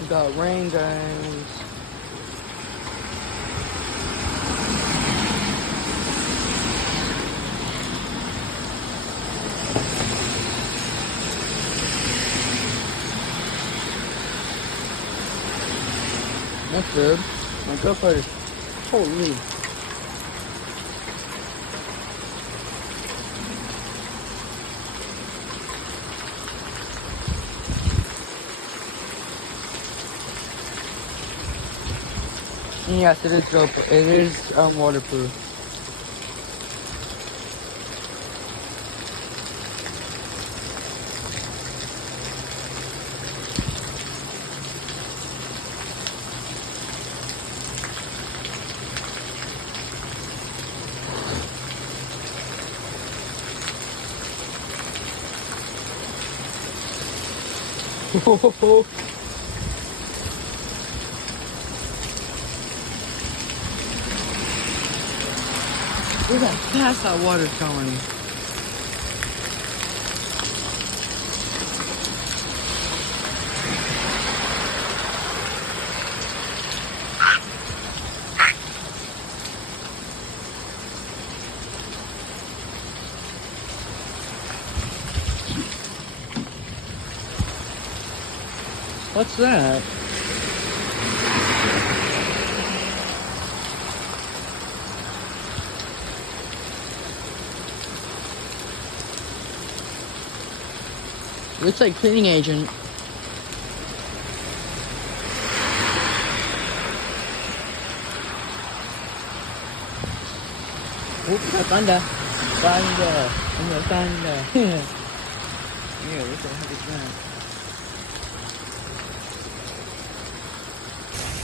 We got rain guns. That's good. My GoPro is holy. Yes, it is GoPro. It is waterproof. Look how fast that water's going. What's that? Looks like cleaning agent. Oops, got thunder. Thunder. Thunder. Yeah, what the heck is that?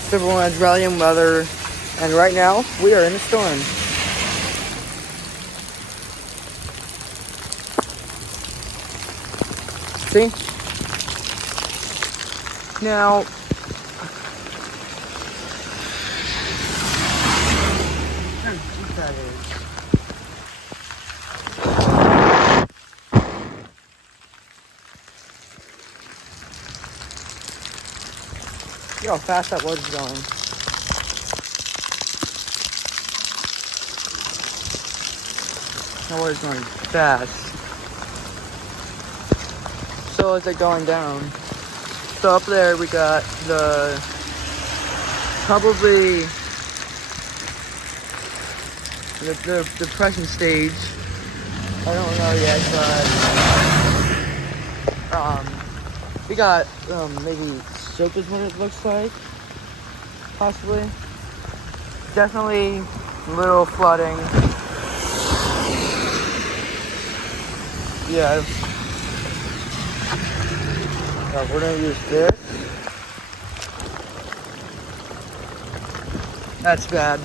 So everyone, it's Rallium weather, and right now we are in a storm. See? Now, how deep that is. Look how fast that water's going. That water's going fast. So is it going down? So up there we got the probably the depression stage. I don't know yet, but we got maybe soap is what it looks like, possibly. Definitely little flooding. Yeah. We're gonna use this. That's bad.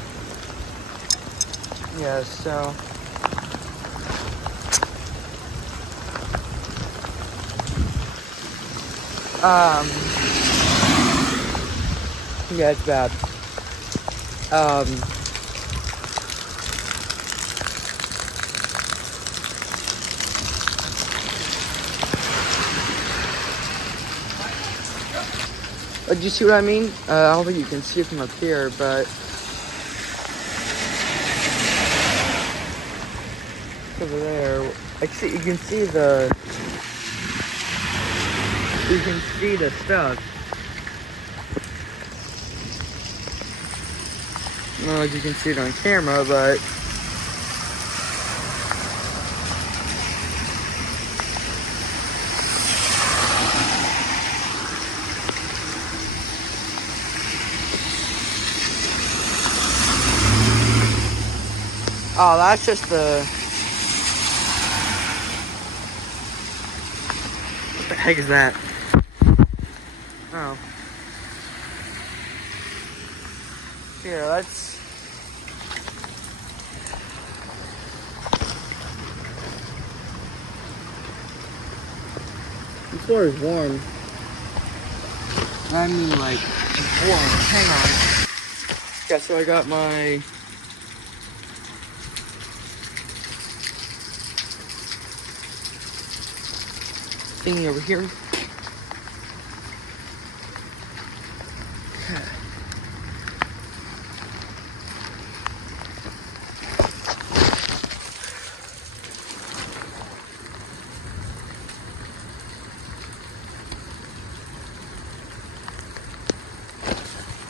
Yeah, so yeah, it's bad. Do you see what I mean? I don't think you can see it from up here, but over there, you can see the stuff. I don't know if you can see it on camera, but oh, that's just the... What the heck is that? Oh. Here, let's... The floor is warm. I mean, like, warm. Hang on. Yeah, so I got my... thingy over here.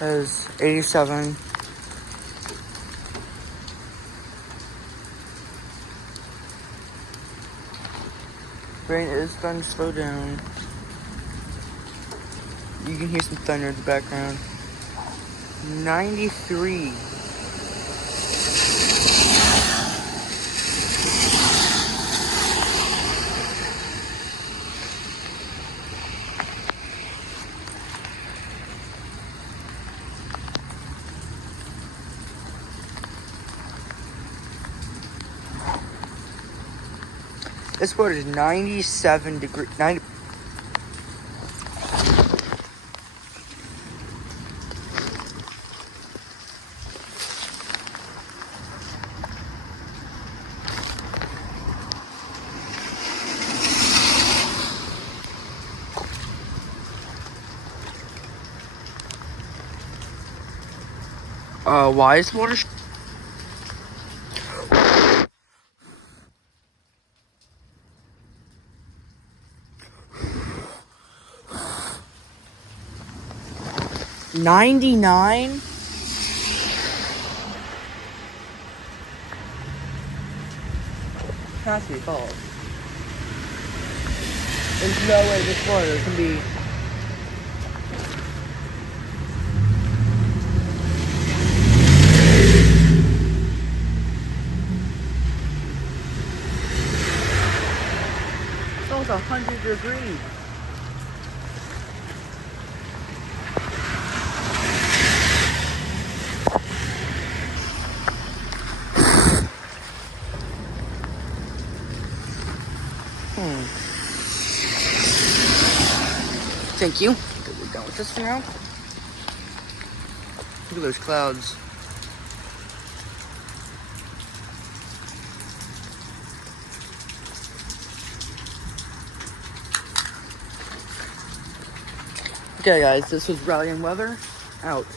Has 87. Rain is starting to slow down. You can hear some thunder in the background. 93. This boat is 97 degrees. 90. Why is water? 99? Has to be false. There's no way this water can be. It's almost 100 degrees. Thank you. We're done with this for now. Look at those clouds. Okay, guys, this was Rally and Weather. Out.